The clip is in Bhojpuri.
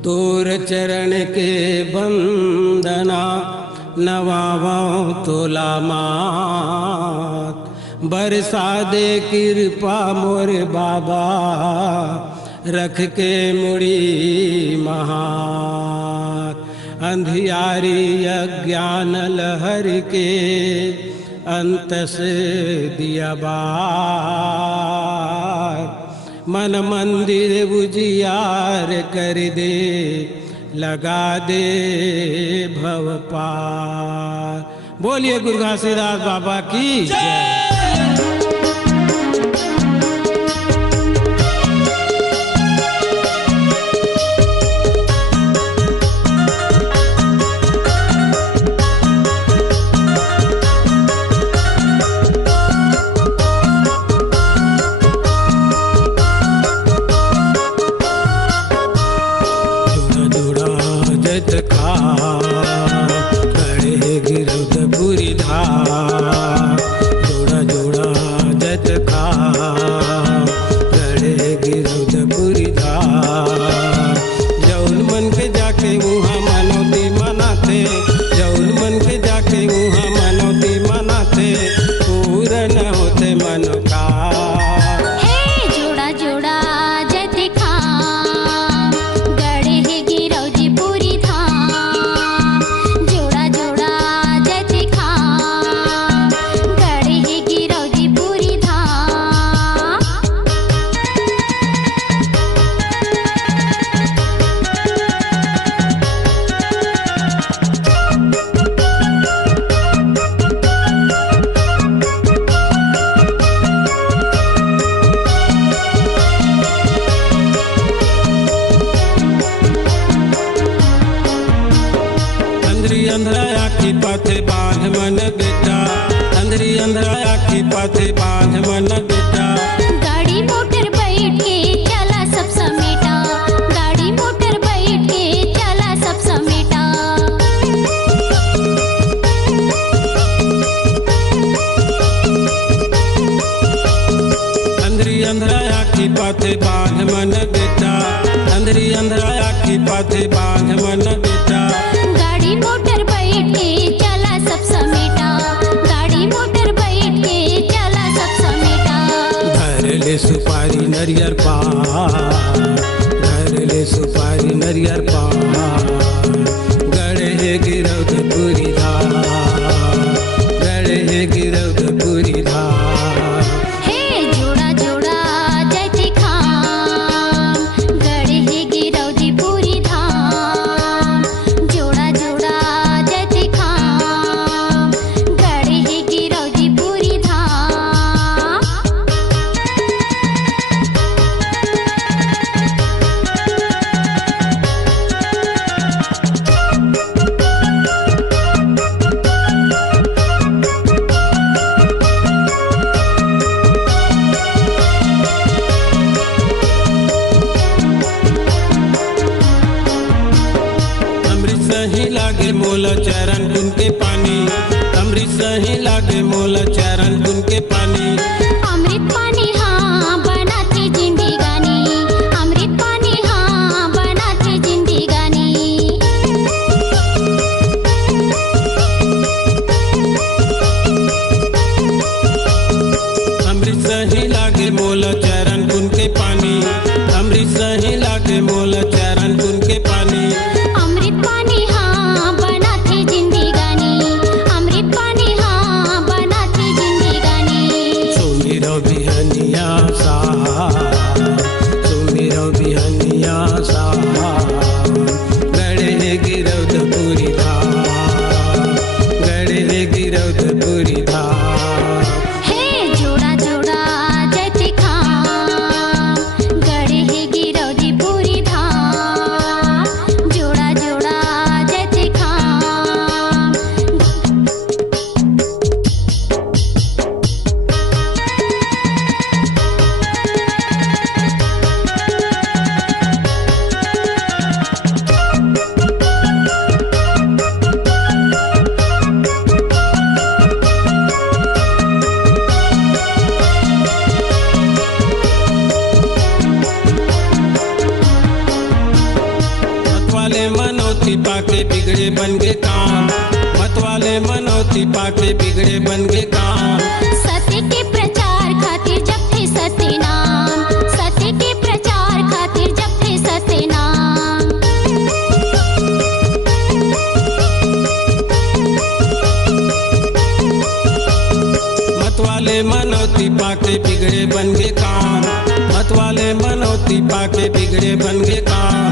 तोर चरण के बंदना नवावां तोला मात, बरसा दे कृपा मोरे बाबा, रख के मुड़ी महात। अंधियारी अज्ञान लहर के अंत से दिया बार, मन मंदिर उजियार कर दे, लगा दे भव पार। बोलिए गुरु घासीदास बाबा की जय। पाथे बांध मन बेटा, अंधरी अंधरा आखी पाथे बांध मन बेटा। गाड़ी मोटर बैठ के चला सब समेटा, गाड़ी मोटर बैठ के चला सब समेटा। अंधरी अंधरा आखी पाथे बांध मन बेटा, अंधरी अंधरा आखी पाथे बांध मन बेटा। गाड़ी मोटर बैठ के चला सब समेटा, गाड़ी मोटर बैठ के चला सब समेटा। घर ले सुपारी नरियर पार, घर ले सुपारी नरियर पार। गड़े गिरौद पूरी धार, गड़े गिरौद पूरी धार। हे जोड़ा जोड़ा जैते खाम, गड़े गिरौदी पूरी धाम। जोड़ा जोड़ा जैते खाम, गड़े गिरौदी पूरी धाम। अमृत सही लागे मोला चरण कुन के पानी, अमृत सही लागे मोला चरण कुन के पानी। अमृत पानी हाँ बनाते जिंदगानी, अमृत पानी हाँ बनाते जिंदगानी। अमृत सही लागे मोला चरण कुन के पानी, अमृत सही लागे मोला चरण कुन के पानी। अमृत पानी हाँ बनाते जिंदगानी, अमृत पानी हाँ बनाते जिंदगानी। सुमिरो बिहनिया सा, सुमिरो बिहनिया सा। गड़े गिरौद पूरी धार, गड़े गिरौद पूरी धार। हे जोड़ा जोड़ा जैते खाम, गड़े गिरौदी पूरी धाम। जोड़ा जोड़ा जैते खाम। मनौती पाके बिगड़े बन गए काम, मत वाले मनौती पाके बिगड़े बन गए काम। सत्य के प्रचार खातिर जपते सत्य नाम, सत्य के प्रचार खातिर जपते सत्य नाम। मत वाले मनौती पाके बिगड़े बन गए काम, मत वाले मनौती पाके बिगड़े बन गए काम।